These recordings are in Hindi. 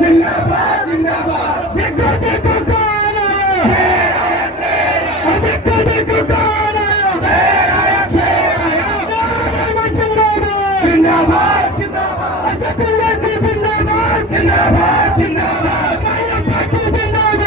जिंदाबाद जिंदाबाद देखो देखो कौन आया, देखो देखो कौन आया, जिंदाबाद जिंदाबाद असदुल्ला की जिंदाबाद, जिंदाबाद जिंदाबाद माया पार्टी जिंदाबाद।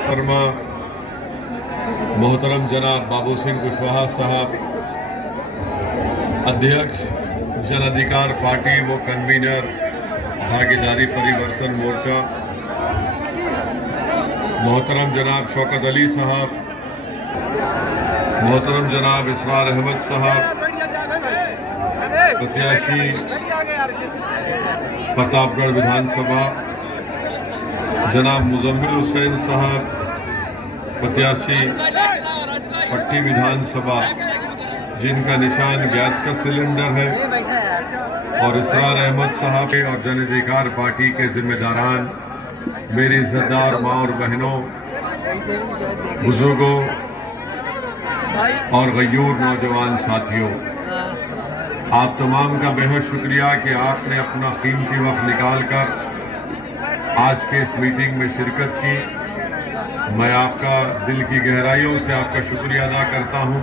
फरमा मोहतरम जनाब बाबू सिंह कुशवाहा साहब, अध्यक्ष जन अधिकार पार्टी व कन्वीनर भागीदारी परिवर्तन मोर्चा, मोहतरम जनाब शौकत अली साहब, मोहतरम जनाब इसरार अहमद साहब, प्रत्याशी प्रतापगढ़ विधानसभा जनाब मुजम्मिल हुसैन साहब, प्रत्याशी पट्टी विधानसभा जिनका निशान गैस का सिलेंडर है, और इसरार अहमद साहब और जन अधिकार पार्टी के जिम्मेदारान, मेरी इज्जतदार माँ और बहनों, बुजुर्गों और गयूर नौजवान साथियों, आप तमाम का बेहद शुक्रिया कि आपने अपना कीमती वक्त निकालकर आज के इस मीटिंग में शिरकत की। मैं आपका दिल की गहराइयों से आपका शुक्रिया अदा करता हूं,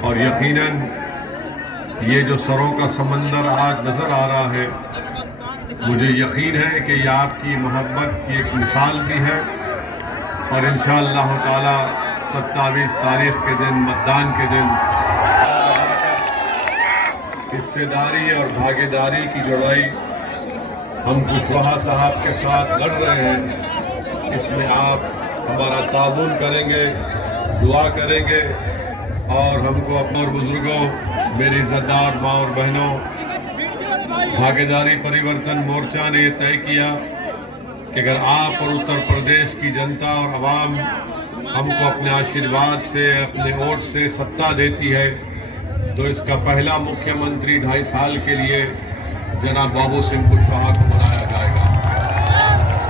और यकीनन ये जो सरों का समंदर आज नजर आ रहा है, मुझे यकीन है कि ये आपकी मोहब्बत की एक मिसाल भी है, और इंशाअल्लाह ताला 27 तारीख के दिन, मतदान के दिन, हिस्सेदारी और भागीदारी की जुड़ाई हम कुशवाहा साहब के साथ लड़ रहे हैं, इसमें आप हमारा ताउन करेंगे, दुआ करेंगे, और हमको अपने बुजुर्गों, मेरी इज्जतदार माँ और बहनों, भागीदारी परिवर्तन मोर्चा ने यह तय किया कि अगर आप और उत्तर प्रदेश की जनता और आवाम हमको अपने आशीर्वाद से, अपने वोट से सत्ता देती है, तो इसका पहला मुख्यमंत्री 2.5 साल के लिए जनाब बाबू सिंह कुशवाहा को बनाया जाएगा,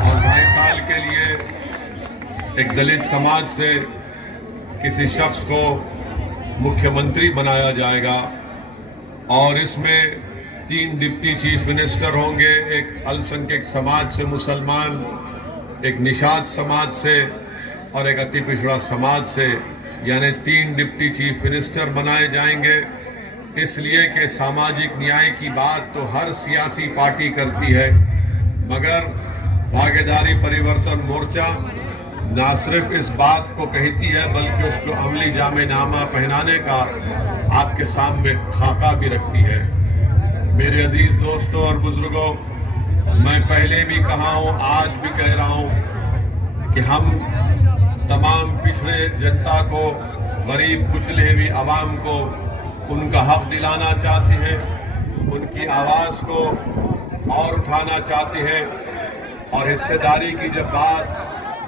और 2.5 साल के लिए एक दलित समाज से किसी शख्स को मुख्यमंत्री बनाया जाएगा, और इसमें 3 डिप्टी चीफ मिनिस्टर होंगे, एक अल्पसंख्यक समाज से मुसलमान, एक निषाद समाज से और एक अति पिछड़ा समाज से, यानी 3 डिप्टी चीफ मिनिस्टर बनाए जाएंगे। इसलिए कि सामाजिक न्याय की बात तो हर सियासी पार्टी करती है, मगर भागीदारी परिवर्तन मोर्चा ना सिर्फ इस बात को कहती है, बल्कि उसको अमली जामेनामा पहनाने का आपके सामने खाका भी रखती है। मेरे अजीज दोस्तों और बुजुर्गों, मैं पहले भी कहा हूं, आज भी कह रहा हूं कि हम तमाम पिछड़े जनता को, गरीब कुचले हुई आवाम को उनका हक दिलाना चाहते हैं, उनकी आवाज़ को और उठाना चाहते हैं, और हिस्सेदारी की जब बात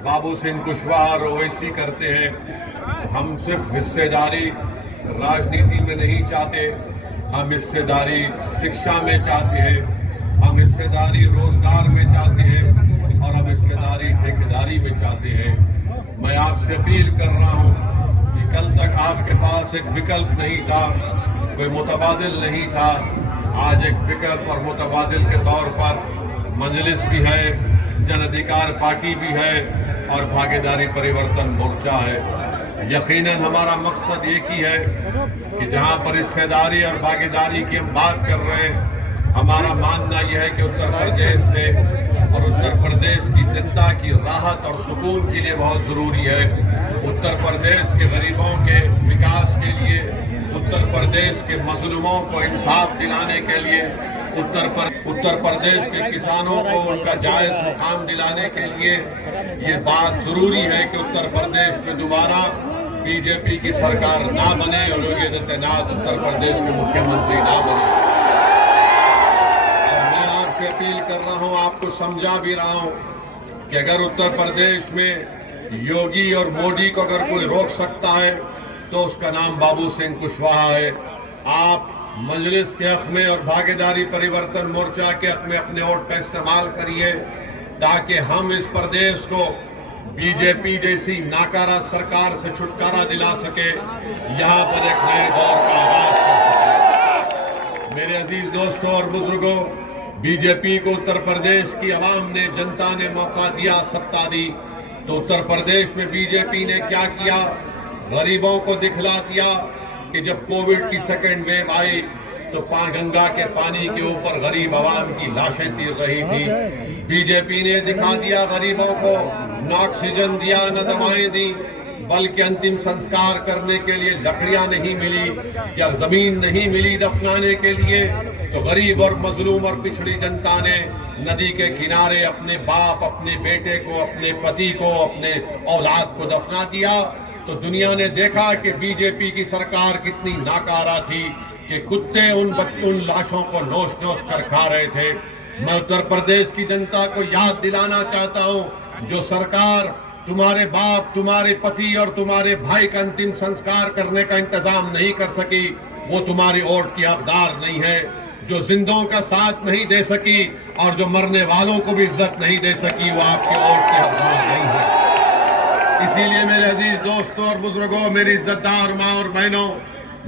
बाबू सिंह कुशवाहा और ओवैसी करते हैं, तो हम सिर्फ हिस्सेदारी राजनीति में नहीं चाहते, हम हिस्सेदारी शिक्षा में चाहते हैं, हम हिस्सेदारी रोजगार में चाहते हैं, और हम हिस्सेदारी ठेकेदारी में चाहते हैं। मैं आपसे अपील कर रहा हूं कि कल तक आपके पास एक विकल्प नहीं था, कोई मुतबादिल नहीं था, आज एक विकल्प और मुतबादिल के तौर पर मजलिस भी है, जन अधिकार पार्टी भी है, और भागीदारी परिवर्तन मोर्चा है। यकीनन हमारा मकसद एक ही है कि जहां पर हिस्सेदारी और भागीदारी की हम बात कर रहे हैं, हमारा मानना यह है कि उत्तर प्रदेश से और उत्तर प्रदेश की जनता की राहत और सुकून के लिए बहुत जरूरी है। उत्तर प्रदेश के गरीबों के विकास के लिए, उत्तर प्रदेश के मजलूमों को इंसाफ दिलाने के लिए, उत्तर प्रदेश के किसानों को उनका जायज मुकाम दिलाने के लिए ये बात जरूरी है कि उत्तर प्रदेश में दोबारा बीजेपी की सरकार ना बने और योगी आदित्यनाथ उत्तर प्रदेश के मुख्यमंत्री ना बने। मैं आपसे अपील कर रहा हूं, आपको समझा भी रहा हूं कि अगर उत्तर प्रदेश में योगी और मोदी को अगर कोई रोक सकता है तो उसका नाम बाबू सिंह कुशवाहा है। आप मजलिस के हक में और भागीदारी परिवर्तन मोर्चा के हक में अपने वोट का इस्तेमाल करिए ताकि हम इस प्रदेश को बीजेपी जैसी नाकारा सरकार से छुटकारा दिला सके, यहाँ पर एक नए दौर का आगाज कर सके। मेरे अजीज दोस्तों और बुजुर्गों, बीजेपी को उत्तर प्रदेश की आवाम ने, जनता ने मौका दिया, सत्ता दी, तो उत्तर प्रदेश में बीजेपी ने क्या किया? गरीबों को दिखला दिया कि जब कोविड की सेकेंड वेव आई तो गंगा के पानी के ऊपर गरीब आवाम की लाशें तीर रही थी। बीजेपी ने दिखा दिया गरीबों को, न ऑक्सीजन दिया, न दवाएं दी, बल्कि अंतिम संस्कार करने के लिए लकड़ियां नहीं मिली या जमीन नहीं मिली दफनाने के लिए, तो गरीब और मजलूम और पिछड़ी जनता ने नदी के किनारे अपने बाप, अपने बेटे को, अपने पति को, अपने औलाद को दफना दिया। तो दुनिया ने देखा कि बीजेपी की सरकार कितनी नाकारा थी कि कुत्ते उन लाशों को नोच नोच कर खा रहे थे। मैं उत्तर प्रदेश की जनता को याद दिलाना चाहता हूं, जो सरकार तुम्हारे बाप, तुम्हारे पति और तुम्हारे भाई का अंतिम संस्कार करने का इंतजाम नहीं कर सकी, वो तुम्हारी वोट की हकदार नहीं है। जो जिंदों का साथ नहीं दे सकी और जो मरने वालों को भी इज्जत नहीं दे सकी, वो आपकी वोट की हकदार नहीं है। इसीलिए मेरे अजीज दोस्तों और बुजुर्गों, मेरी इज्जतदार माँ और बहनों,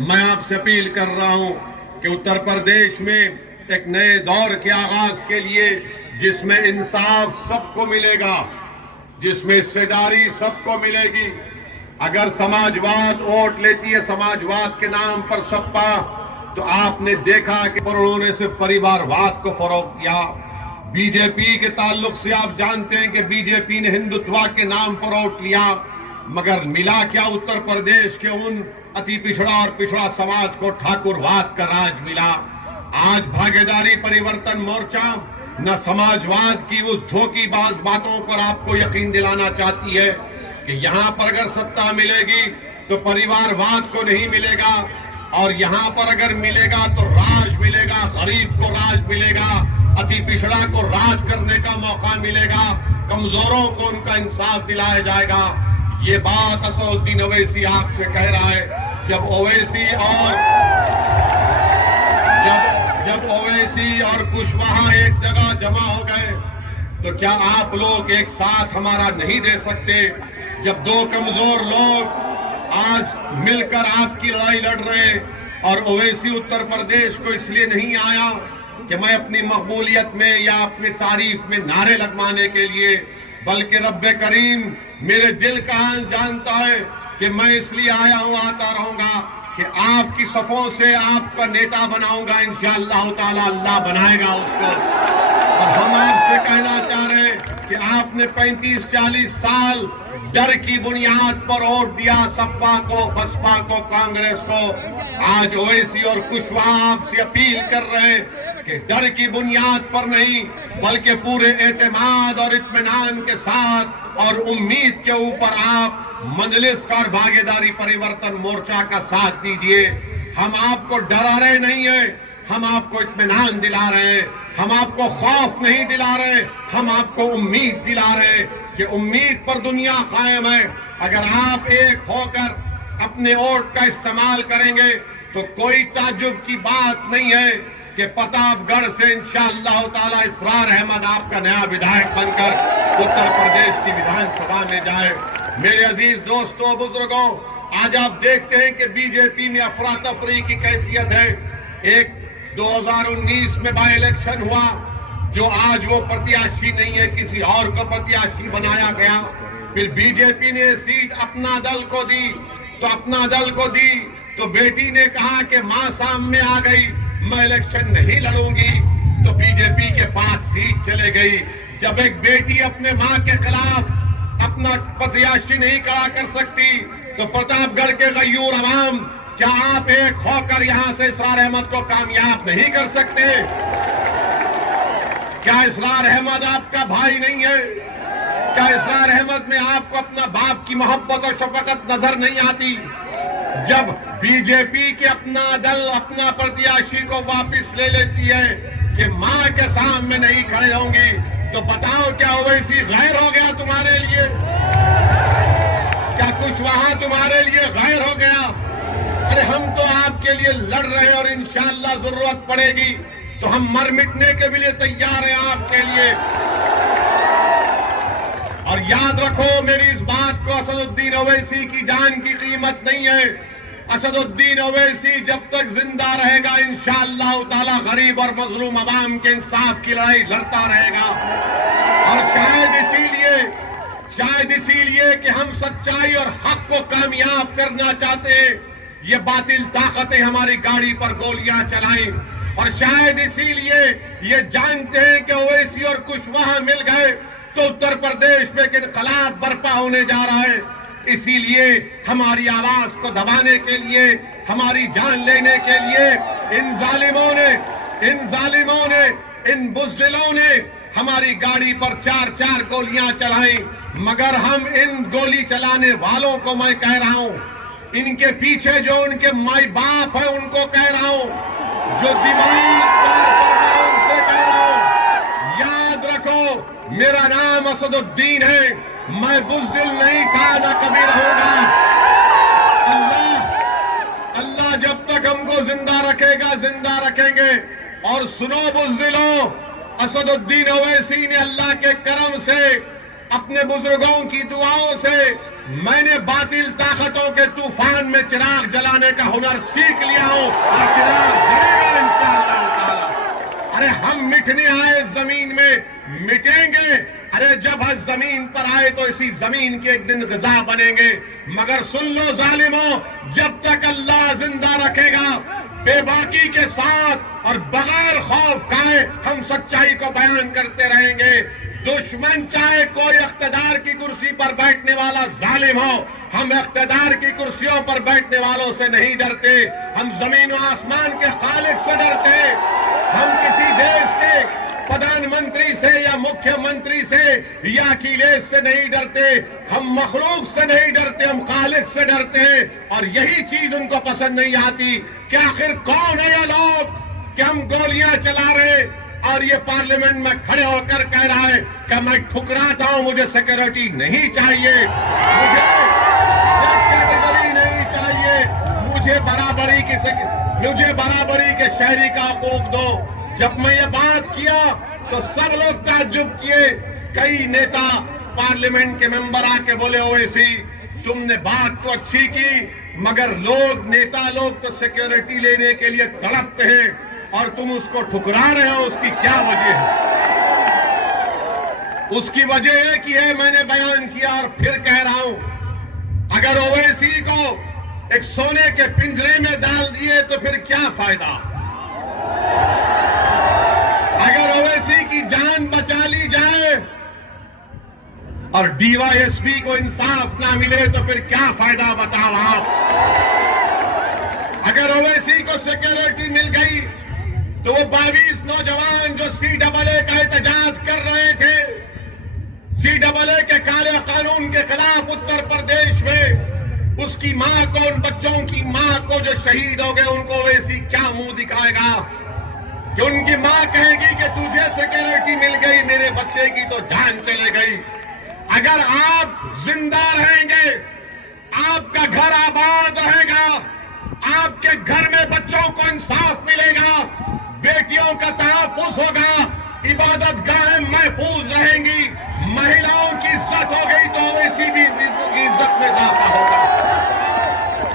मैं आपसे अपील कर रहा हूं कि उत्तर प्रदेश में एक नए दौर के आगाज के लिए, जिसमें इंसाफ सबको मिलेगा, जिसमें हिस्सेदारी सबको मिलेगी। अगर समाजवाद वोट लेती है, समाजवाद के नाम पर सपा, तो आपने देखा कि उन्होंने सिर्फ परिवारवाद को फरोग दिया। बीजेपी के ताल्लुक से आप जानते हैं कि बीजेपी ने हिंदुत्व के नाम पर वोट लिया, मगर मिला क्या? उत्तर प्रदेश के उन अति पिछड़ा और पिछड़ा समाज को ठाकुरवाद का राज मिला। आज भागीदारी परिवर्तन मोर्चा न समाजवाद की उस धोखेबाज बातों पर आपको यकीन दिलाना चाहती है कि यहाँ पर अगर सत्ता मिलेगी तो परिवारवाद को नहीं मिलेगा, और यहाँ पर अगर मिलेगा तो राज मिलेगा, गरीब को राज मिलेगा, अति पिछड़ा को राज करने का मौका मिलेगा, कमजोरों को उनका इंसाफ दिलाया जाएगा। ये बात असदुद्दीन ओवैसी आपसे कह रहा है। जब ओवैसी और कुशवाहा एक जगह जमा हो गए तो क्या आप लोग एक साथ हमारा नहीं दे सकते? जब दो कमजोर लोग आज मिलकर आपकी लड़ाई लड़ रहे हैं, और ओवैसी उत्तर प्रदेश को इसलिए नहीं आया कि मैं अपनी मकबूलियत में या अपनी तारीफ में नारे लगवाने के लिए, बल्कि रब्बे करीम मेरे दिल का हाल जानता है कि मैं इसलिए आया हूं, आता रहूंगा कि आपकी सफों से आपका नेता बनाऊंगा। इंशाअल्लाह ताला अल्लाह बनाएगा उसको। और हम आपसे कहना चाह रहे हैं कि आपने 35-40 साल डर की बुनियाद पर वोट दिया सपा को, बसपा को, कांग्रेस को। आज ओवैसी और कुशवाहा आपसे अपील कर रहे हैं कि डर की बुनियाद पर नहीं, बल्कि पूरे एतमाद और इत्मीनान के साथ और उम्मीद के ऊपर आप मजलिस का और भागीदारी परिवर्तन मोर्चा का साथ दीजिए। हम आपको डरा रहे नहीं है, हम आपको इत्मीनान दिला रहे हैं, हम आपको खौफ नहीं दिला रहे, हम आपको उम्मीद दिला रहे हैं कि उम्मीद पर दुनिया कायम है। अगर आप एक होकर अपने वोट का इस्तेमाल करेंगे तो कोई ताज्जुब की बात नहीं है कि प्रतापगढ़ से इंशाअल्लाह ताला इसरार अहमद आपका नया विधायक बनकर उत्तर प्रदेश की विधानसभा में जाए। मेरे अजीज दोस्तों, बुजुर्गों, आज आप देखते हैं कि बीजेपी में अफरा तफरी की कैफियत है। एक 2019 में बाई इलेक्शन हुआ, जो आज वो प्रत्याशी नहीं है, किसी और को प्रत्याशी बनाया गया। फिर बीजेपी ने सीट अपना दल को दी, तो अपना दल को दी तो बेटी ने कहा कि मां सामने आ गई, मैं इलेक्शन नहीं लड़ूंगी, तो बीजेपी के पास सीट चले गई। जब एक बेटी अपने मां के खिलाफ अपना प्रत्याशी नहीं खड़ा कर सकती, तो प्रतापगढ़ के गयूर अवाम, क्या आप एक होकर यहां से इसरार अहमद को कामयाब नहीं कर सकते? क्या इसरार अहमद आपका भाई नहीं है? क्या इसरार अहमद में आपको अपना बाप की मोहब्बत और शफकत नजर नहीं आती? जब बीजेपी के अपना दल अपना प्रत्याशी को वापस ले लेती है कि मां के सामने नहीं खड़े होंगी, तो बताओ क्या ओवैसी गैर हो गया तुम्हारे लिए? क्या कुशवाहा तुम्हारे लिए गैर हो गया? अरे हम तो आपके लिए लड़ रहे हैं और इंशाअल्लाह जरूरत पड़ेगी तो हम मर मिटने के भी लिए तैयार हैं आपके लिए। और याद रखो मेरी इस बात को, असदुद्दीन ओवैसी की जान की कीमत नहीं है। असदुद्दीन ओवैसी जब तक जिंदा रहेगा इंशाअल्लाह ताला गरीब और मजलूम अवाम के इंसाफ की लड़ाई लड़ता रहेगा। और शायद इसीलिए कि हम सच्चाई और हक को कामयाब करना चाहते हैं, ये बातिल ताकतें हमारी गाड़ी पर गोलियां चलाएं। और शायद इसीलिए ये जानते हैं कि ओवैसी और कुशवाहा मिल गए तो उत्तर प्रदेश में एक इनकलाब बर्पा होने जा रहा है। इसीलिए हमारी आवाज को दबाने के लिए, हमारी जान लेने के लिए इन जालिमों ने, इन बुज़दिलों ने हमारी गाड़ी पर 4-4 गोलियां चलाई। मगर हम इन गोली चलाने वालों को मैं कह रहा हूं, इनके पीछे जो उनके माई बाप है उनको कह रहा हूं, जो दिमाग कार पर मैं उनसे कह रहा हूं, याद रखो मेरा नाम असदुद्दीन है, मैं बुज़दिल नहीं था ना कभी रहूंगा। अल्लाह जब तक हमको जिंदा रखेगा जिंदा रखेंगे। और सुनो बुज़दिलों, असदुद्दीन ओवैसी ने अल्लाह के करम से, अपने बुजुर्गों की दुआओं से मैंने बातिल ताकतों के तूफान में चिराग जलाने का हुनर सीख लिया हूं और चिराग जलेगा इंशाअल्लाह ताला। अरे हम मिटने आए जमीन में मिटेंगे। अरे जब हम जमीन पर आए तो इसी जमीन के एक दिन ग़िज़ा बनेंगे। मगर सुन लो जालिमों, जब तक अल्लाह जिंदा रखेगा बेबाकी के साथ और बगैर खौफ खाए हम सच्चाई को बयान करते रहेंगे। दुश्मन चाहे कोई इख्तिदार की कुर्सी पर बैठने वाला जालिम हो, हम इख्तिदार की कुर्सियों पर बैठने वालों से नहीं डरते। हम जमीन और आसमान के खालिक से डरते। हम किसी देश के प्रधानमंत्री से या मुख्यमंत्री से या अखिलेश से नहीं डरते। हम मखलूक से नहीं डरते, हम खालिक से डरते हैं। और यही चीज उनको पसंद नहीं आती कि आखिर कौन है ये लोग कि हम गोलियां चला रहे और ये पार्लियामेंट में खड़े होकर कह रहा है कि मैं ठुकराता हूं, मुझे सिक्योरिटी नहीं चाहिए, मुझे कैटेगरी नहीं चाहिए, मुझे बराबरी के शहरी का हकूक दो। जब मैं ये बात किया तो सब लोग ताज्जुब किए। कई नेता पार्लियामेंट के मेंबर आके बोले ओवैसी तुमने बात तो अच्छी की, मगर नेता लोग तो सिक्योरिटी लेने के लिए तड़पते हैं और तुम उसको ठुकरा रहे हो, उसकी क्या वजह है? उसकी वजह एक ही है, मैंने बयान किया और फिर कह रहा हूं, अगर ओवैसी को एक सोने के पिंजरे में डाल दिए तो फिर क्या फायदा? अगर ओवैसी की जान बचा ली जाए और डीवाईएसपी को इंसाफ ना मिले तो फिर क्या फायदा बताओ आप? अगर ओवैसी को सिक्योरिटी मिल गई तो वो 22 नौजवान जो CAA का एहतजाज कर रहे थे, CAA के काले कानून के खिलाफ उत्तर प्रदेश में, उसकी मां को, उन बच्चों की मां को जो शहीद हो गए, उनको ओवैसी क्या मुंह दिखाएगा? कि उनकी मां कहेगी कि तुझे सिक्योरिटी मिल गई, मेरे बच्चे की तो जान चले गई। अगर आप जिंदा रहेंगे, आपका घर आबाद रहेगा, आपके घर में बच्चों को इंसाफ मिलेगा, बेटियों का तहफ्फुज़ होगा, इबादत गाहें महफूज रहेंगी, महिलाओं की इज्जत हो गई तो ओवैसी भी की इज्जत में इजाफा होगा।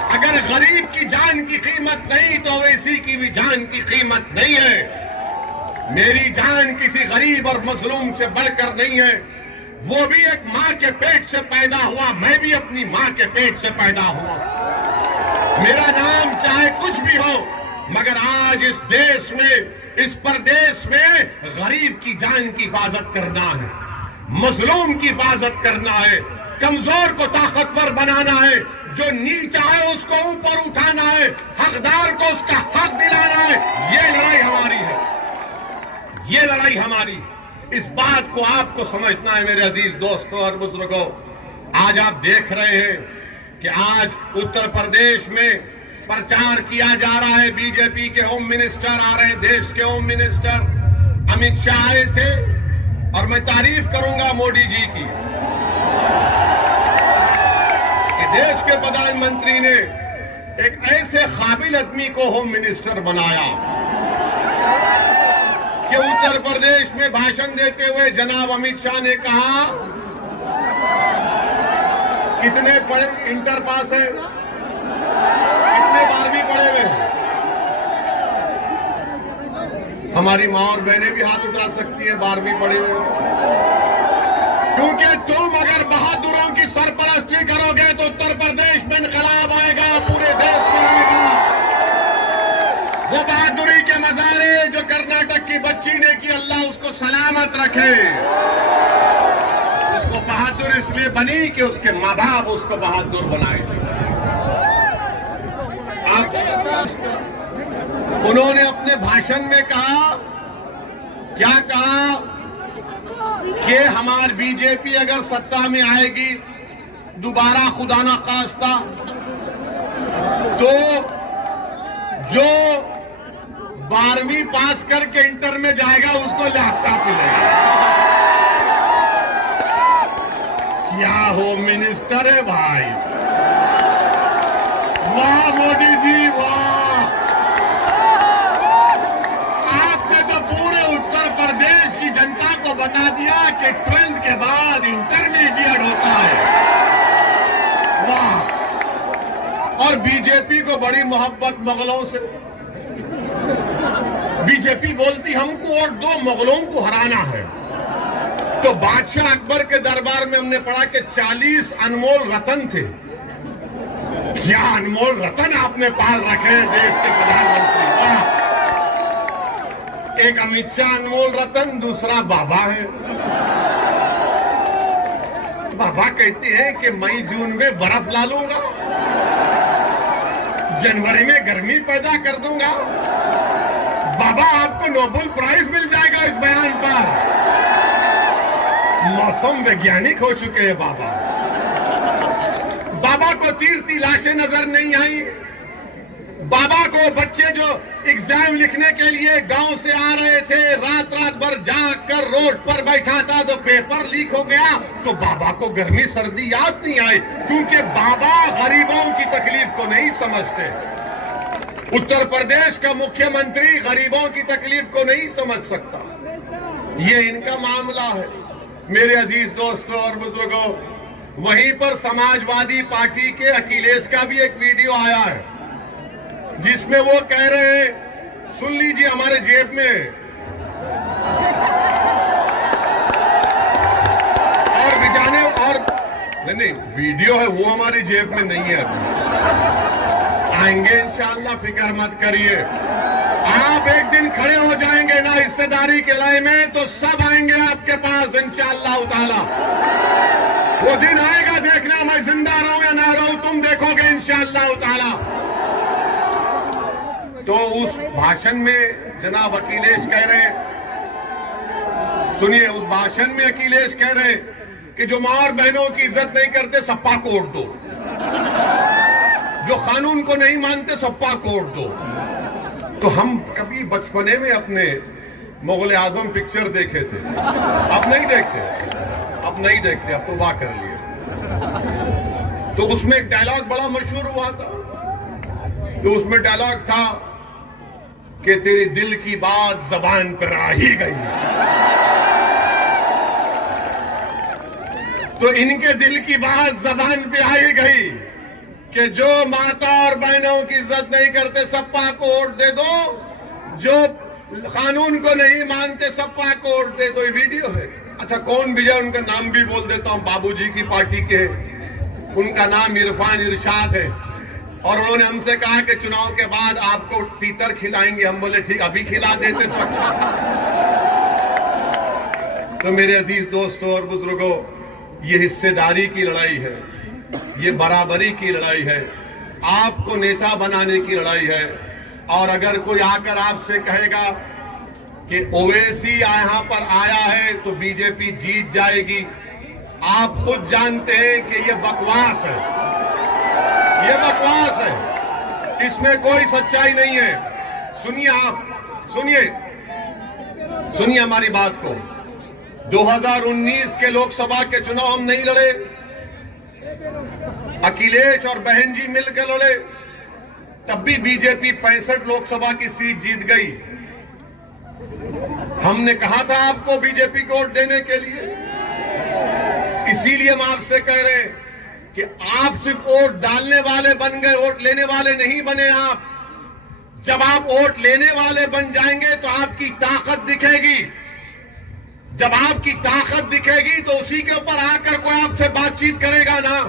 अगर गरीब की जान की कीमत नहीं तो ओवैसी की भी जान की कीमत नहीं है। मेरी जान किसी गरीब और मजलूम से बढ़कर नहीं है। वो भी एक मां के पेट से पैदा हुआ, मैं भी अपनी मां के पेट से पैदा हुआ। मेरा नाम चाहे कुछ भी हो, मगर आज इस देश में, इस प्रदेश में गरीब की जान की हिफाजत करना है, मजलूम की हिफाजत करना है, कमजोर को ताकतवर बनाना है, जो नीचा है उसको ऊपर उठाना है, हकदार को उसका हक दिलाना है। ये लड़ाई हमारी है, ये लड़ाई हमारी। इस बात को आपको समझना है मेरे अजीज दोस्तों और बुजुर्गों। आज आप देख रहे हैं कि आज उत्तर प्रदेश में प्रचार किया जा रहा है। बीजेपी के होम मिनिस्टर आ रहे हैं, देश के होम मिनिस्टर अमित शाह आए थे और मैं तारीफ करूंगा मोदी जी की कि देश के प्रधानमंत्री ने एक ऐसे काबिल आदमी को होम मिनिस्टर बनाया कि उत्तर प्रदेश में भाषण देते हुए जनाब अमित शाह ने कहा, कितने इंटर पास है, कितने 12वीं पढ़े हुए हैं? हमारी माँ और बहनें भी हाथ उठा सकती है 12वीं पढ़े हुए, क्योंकि तुम अगर बहादुरों की सरपरस्ती करोगे तो उत्तर प्रदेश में इनकलाब आएगा, पूरे देश में आएगा। वो बहादुरी के नजारे जो कर्नाटक की बच्ची ने की, अल्लाह उसको सलामत रखे। उसको बहादुर इसलिए बनी कि उसके माँ बाप उसको बहादुर बनाए थे। उन्होंने अपने भाषण में कहा, क्या कहा कि हमारी बीजेपी अगर सत्ता में आएगी दोबारा, खुदा ना खास्ता, तो जो 12वीं पास करके इंटर में जाएगा उसको लैपटॉप मिलेगा। क्या होम मिनिस्टर है भाई, वाह मोदी जी वाह। आपने तो पूरे उत्तर प्रदेश की जनता को बता दिया कि 12th के बाद इंटरमीडिएट होता है, वाह। और बीजेपी को बड़ी मोहब्बत मुगलों से, बीजेपी बोलती हमको और 2 मुगलों को हराना है। तो बादशाह अकबर के दरबार में हमने पढ़ा कि 40 अनमोल रतन थे। क्या अनमोल रतन आपने पाल रखे हैं देश के प्रधानमंत्री, वाह। एक अमित शाह अनमोल रतन, दूसरा बाबा है। बाबा कहते हैं कि मई जून में बर्फ ला लूंगा, जनवरी में गर्मी पैदा कर दूंगा। बाबा आपको नोबेल प्राइज मिल जाएगा इस बयान पर। मौसम वैज्ञानिक हो चुके हैं बाबा। बाबा को तीर लाशें नजर नहीं आई। बाबा को बच्चे जो एग्जाम लिखने के लिए गांव से आ रहे थे, रात भर जाकर रोड पर बैठा था तो पेपर लीक हो गया, तो बाबा को गर्मी सर्दी याद नहीं आई, क्योंकि बाबा गरीबों की तकलीफ को नहीं समझते। उत्तर प्रदेश का मुख्यमंत्री गरीबों की तकलीफ को नहीं समझ सकता। ये इनका मामला है। मेरे अजीज दोस्तों और बुजुर्गों, वहीं पर समाजवादी पार्टी के अखिलेश का भी एक वीडियो आया है जिसमें वो कह रहे हैं, सुन लीजिए, हमारे जेब में और बिजाने और नहीं, वीडियो है वो हमारी जेब में नहीं है, अभी आएंगे इंशाअल्लाह, फिक्र मत करिए। आप एक दिन खड़े हो जाएंगे ना हिस्सेदारी के लाइन में, तो सब आएंगे आपके पास इंशाअल्लाह ताला। वो दिन आएगा, देखना मैं जिंदा रहूं या ना रहूं, तुम देखोगे इंशाअल्लाह ताला। तो उस भाषण में जनाब अखिलेश कह रहे हैं, सुनिए, उस भाषण में अखिलेश कह रहे हैं कि जो मां और बहनों की इज्जत नहीं करते सप्पा कोड़ दो, जो कानून को नहीं मानते सप्पा कोड़ दो। तो हम कभी बचपने में अपने मुगल आजम पिक्चर देखे थे, अब नहीं देखते, अब तो वाह कर लिए। तो उसमें एक डायलॉग बड़ा मशहूर हुआ था, तो उसमें डायलॉग था कि तेरे दिल की बात जबान पर आ ही गई। तो इनके दिल की बात जबान पे आ ही गई कि जो माता और बहनों की इज्जत नहीं करते सप्पा को वोट दे दो, जो कानून को नहीं मानते सप्पा को वोट दे दो। ये वीडियो है। अच्छा, कौन विजय, उनका नाम भी बोल देता हूं, बाबूजी की पार्टी के, उनका नाम इरफान इरशाद है। और उन्होंने हमसे कहा कि चुनाव के बाद आपको तीतर खिलाएंगे। हम बोले ठीक, अभी खिला देते तो अच्छा था। तो मेरे अजीज दोस्तों और बुजुर्गों, ये हिस्सेदारी की लड़ाई है, ये बराबरी की लड़ाई है, आपको नेता बनाने की लड़ाई है। और अगर कोई आकर आपसे कहेगा कि ओवैसी यहां पर आया है तो बीजेपी जीत जाएगी, आप खुद जानते हैं कि ये बकवास है, ये बकवास है, इसमें कोई सच्चाई नहीं है। सुनिए, आप सुनिए हमारी बात को। 2019 के लोकसभा के चुनाव हम नहीं लड़े, अखिलेश और बहन जी मिलकर लड़े, तब भी बीजेपी 65 लोकसभा की सीट जीत गई। हमने कहा था आपको बीजेपी को वोट देने के लिए। इसीलिए हम आपसे कह रहे हैं कि आप सिर्फ वोट डालने वाले बन गए, वोट लेने वाले नहीं बने आप। जब आप वोट लेने वाले बन जाएंगे तो आपकी ताकत दिखेगी। जब आपकी ताकत दिखेगी तो उसी के ऊपर आकर कोई आपसे बातचीत करेगा ना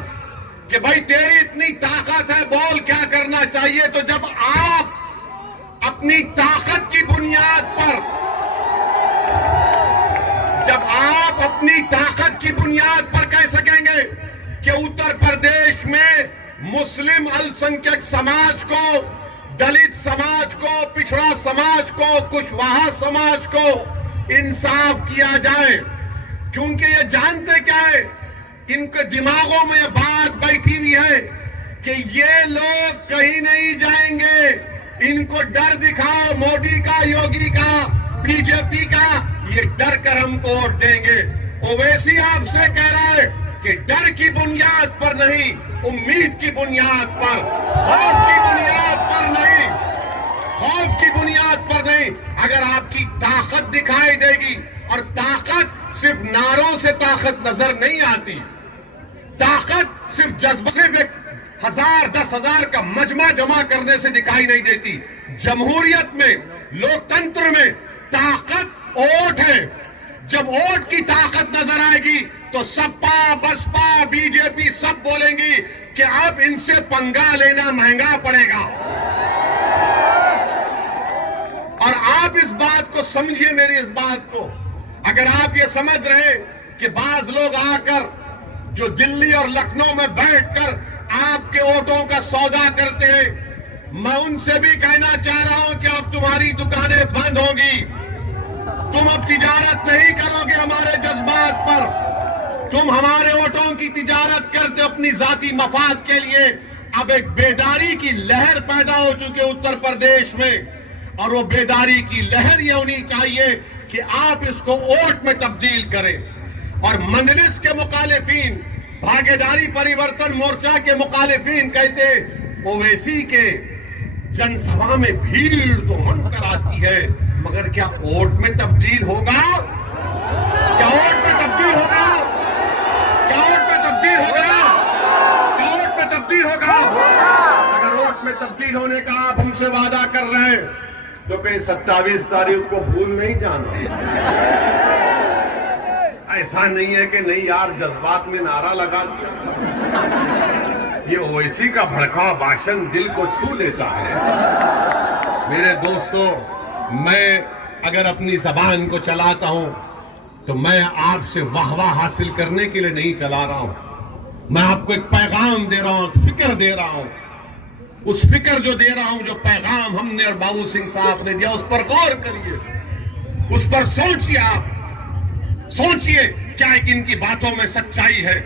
कि भाई तेरी इतनी ताकत है, बोल क्या करना चाहिए। तो जब आप अपनी ताकत की बुनियाद पर, जब आप अपनी ताकत की बुनियाद पर कह सकेंगे कि उत्तर प्रदेश में मुस्लिम अल्पसंख्यक समाज को, दलित समाज को, पिछड़ा समाज को, कुशवाहा समाज को इंसाफ किया जाए, क्योंकि ये जानते क्या है, इनके दिमागों में ये बात बैठी हुई है कि ये लोग कहीं नहीं जाएंगे। इनको डर दिखाओ मोदी का, योगी का, बीजेपी का, ये डर कर हमको वोट देंगे। ओवैसी आपसे कह रहा है कि डर की बुनियाद पर नहीं, उम्मीद की बुनियाद पर, खौफ की बुनियाद पर नहीं, खौफ की बुनियाद पर नहीं। अगर आपकी ताकत दिखाई देगी, और ताकत सिर्फ नारों से ताकत नजर नहीं आती, ताकत सिर्फ जज्बा, सिर्फ 1000 10,000 का मजमा जमा करने से दिखाई नहीं देती। जमहूरियत में, लोकतंत्र में ताकत वोट है। जब वोट की ताकत नजर आएगी तो सपा, बसपा, बीजेपी सब बोलेंगी कि अब इनसे पंगा लेना महंगा पड़ेगा। और आप इस बात को समझिए, मेरी इस बात को, अगर आप ये समझ रहे कि बाज लोग आकर जो दिल्ली और लखनऊ में बैठकर आपके वोटों का सौदा करते हैं, मैं उनसे भी कहना चाह रहा हूं कि अब तुम्हारी दुकानें बंद होगी। तुम अब तिजारत नहीं करोगे हमारे जज्बात पर। तुम हमारे वोटों की तिजारत करते अपनी जाती मफाद के लिए। अब एक बेदारी की लहर पैदा हो चुकी है उत्तर प्रदेश में, और वो बेदारी की लहर ये होनी चाहिए कि आप इसको वोट में तब्दील करें। और मंजलिस के मुखालिफिन, भागीदारी परिवर्तन मोर्चा के मुखालिफिन कहते ओवैसी के जनसभा में भीड़ तो मन कराती है, मगर क्या वोट में तब्दील होगा? क्या वोट में तब्दील होगा? क्या वोट में तब्दील होगा? क्या वोट में तब्दील होगा? अगर वोट में तब्दील होने का आप हमसे वादा कर रहे हैं तो कहीं 27 तारीख को भूल नहीं जाना। ऐसा नहीं है कि नहीं यार जज्बात में नारा लगा दिया था। ये ओवैसी का भड़काऊ भाषण दिल को छू लेता है। मेरे दोस्तों, मैं अगर अपनी जबान को चलाता हूं तो मैं आपसे वाहवाह हासिल करने के लिए नहीं चला रहा हूं। मैं आपको एक पैगाम दे रहा हूं, फिक्र दे रहा हूं। उस फिक्र जो दे रहा हूं, जो पैगाम हमने और बाबू सिंह साहब ने दिया, उस पर गौर करिए, उस पर सोचिए। आप सोचिए क्या इनकी बातों में सच्चाई है।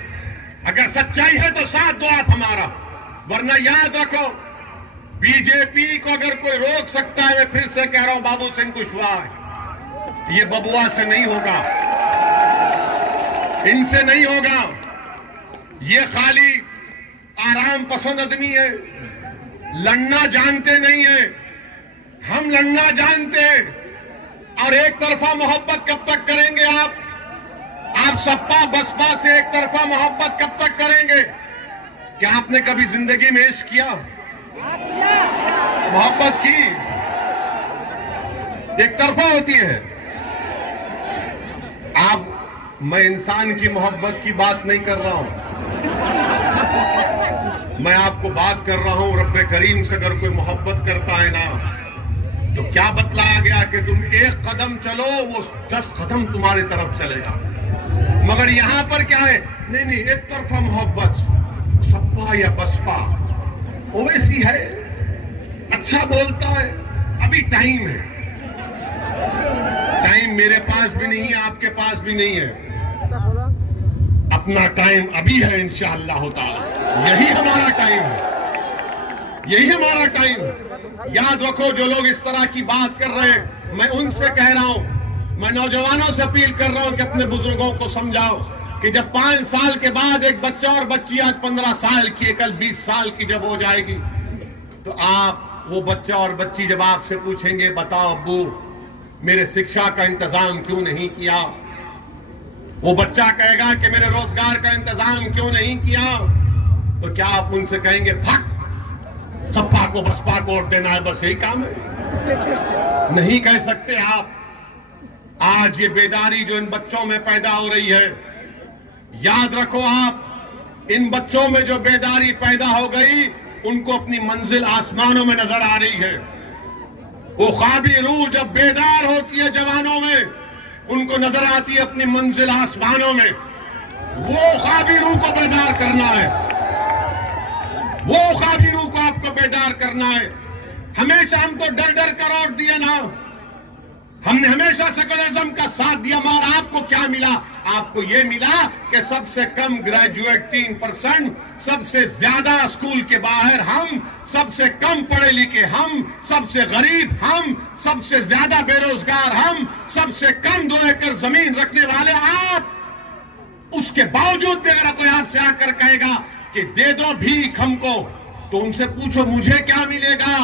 अगर सच्चाई है तो साथ दो आप हमारा, वरना याद रखो बीजेपी को अगर कोई रोक सकता है, मैं फिर से कह रहा हूं बाबू सिंह कुशवाहा, ये बबुआ से नहीं होगा, इनसे नहीं होगा। ये खाली आराम पसंद आदमी है, लड़ना जानते नहीं है। हम लड़ना जानते हैं। और एक तरफा मोहब्बत कब तक करेंगे आप सपा बसपा से एक तरफा मोहब्बत कब तक करेंगे? क्या आपने कभी जिंदगी में इश्क किया, मोहब्बत की? एक तरफा होती है। मैं इंसान की मोहब्बत की बात नहीं कर रहा हूं, मैं आपको बात कर रहा हूं रब्बे करीम से। अगर कोई मोहब्बत करता है ना, तो क्या बतलाया गया कि तुम एक कदम चलो, वो 10 कदम तुम्हारी तरफ चलेगा। मगर यहां पर क्या है? नहीं, एक तरफा मोहब्बत, सपा या बसपा। ओवैसी है, अच्छा बोलता है, अभी टाइम है। टाइम मेरे पास भी नहीं है, आपके पास भी नहीं है। अपना टाइम अभी है इंशाअल्लाह ताला। यही हमारा टाइम है, यही हमारा टाइम। याद रखो, जो लोग इस तरह की बात कर रहे हैं, मैं उनसे कह रहा हूं, मैं नौजवानों से अपील कर रहा हूं कि अपने बुजुर्गों को समझाओ कि जब 5 साल के बाद एक बच्चा और बच्ची आज 15 साल की है, कल 20 साल की जब हो जाएगी, तो आप वो बच्चा और बच्ची जब आपसे पूछेंगे, बताओ अब्बू मेरे शिक्षा का इंतजाम क्यों नहीं किया, वो बच्चा कहेगा कि मेरे रोजगार का इंतजाम क्यों नहीं किया, तो क्या आप उनसे कहेंगे फक सपा को बसपा को वोट देना है, बस यही काम है? नहीं कह सकते आप। आज ये बेदारी जो इन बच्चों में पैदा हो रही है, याद रखो आप, इन बच्चों में जो बेदारी पैदा हो गई, उनको अपनी मंजिल आसमानों में नजर आ रही है। वो ख्वाबी रूह जब बेदार होती है जवानों में, उनको नजर आती है अपनी मंजिल आसमानों में। वो ख्वाबी रूह को बेदार करना है, वो ख्वाबी रूह को आपको बेदार करना है। हमेशा हम तो डर डर कर वोट दिए ना, हमने हमेशा सेकुलरिज्म का साथ दिया, मगर आपको क्या मिला? आपको यह मिला कि सबसे कम ग्रेजुएट 3%, सबसे ज्यादा स्कूल के बाहर हम, सबसे कम पढ़े लिखे हम, सबसे गरीब हम, सबसे ज्यादा बेरोजगार हम, सबसे कम 2 एकड़ जमीन रखने वाले आप। उसके बावजूद भी अगर कोई आपसे आकर कहेगा कि दे दो भीख हमको, तो उनसे पूछो मुझे क्या मिलेगा?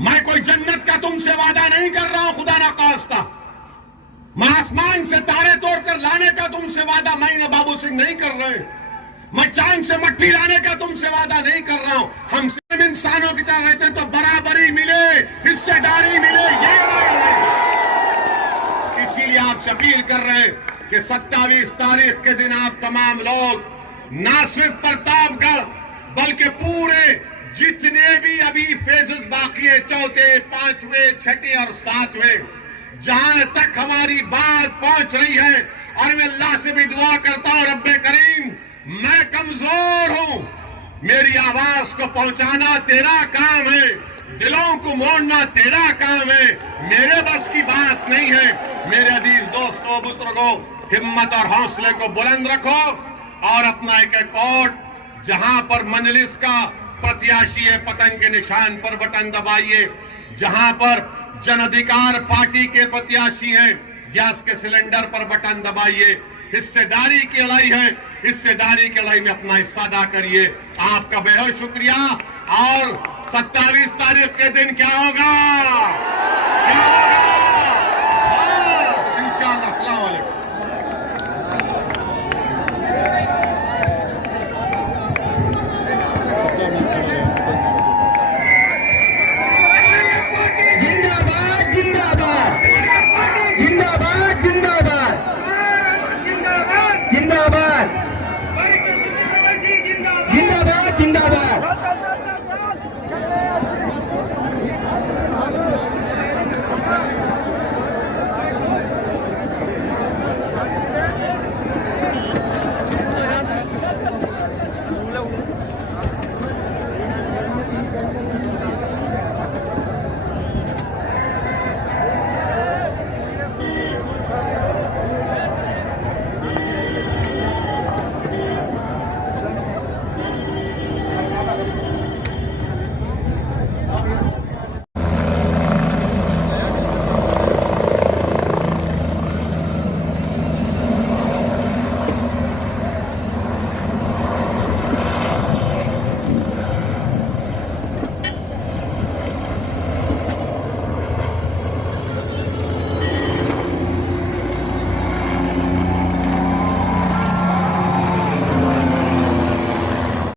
मैं कोई जन्नत का तुमसे वादा नहीं कर रहा हूं, खुदा ना खास्ता। मैं आसमान से तारे तोड़कर लाने का तुमसे वादा मैं बाबू सिंह नहीं कर रहे। मैं चांद से मट्टी लाने का तुमसे वादा नहीं कर रहा हूं। हम सिर्फ इंसानों की तरह रहते तो बराबरी मिले, हिस्सेदारी मिले, ये है। इसीलिए आपसे अपील कर रहे हैं कि 27 तारीख के दिन आप तमाम लोग ना सिर्फ प्रतापगढ़ बल्कि पूरे जितने भी अभी फेजेस बाकी है, 4थे, 5वें, 6ठे और 7वें, जहां तक हमारी बात पहुंच रही है, और मैं अल्लाह से भी दुआ करता हूं, रब्बे करीम मैं कमजोर हूं, मेरी आवाज को पहुंचाना तेरा काम है, दिलों को मोड़ना तेरा काम है, मेरे बस की बात नहीं है। मेरे अजीज दोस्तों बुजुर्गों, हिम्मत और हौसले को बुलंद रखो और अपना एक एक वोट जहां पर मंजलिस का प्रत्याशी है, पतंग के निशान पर बटन दबाइए। जहां पर जन अधिकार पार्टी के प्रत्याशी हैं, गैस के सिलेंडर पर बटन दबाइए। हिस्सेदारी की लड़ाई है, हिस्सेदारी की लड़ाई में अपना हिस्सा अदा करिए। आपका बेहद शुक्रिया। और 27 तारीख के दिन क्या होगा? क्या होगा?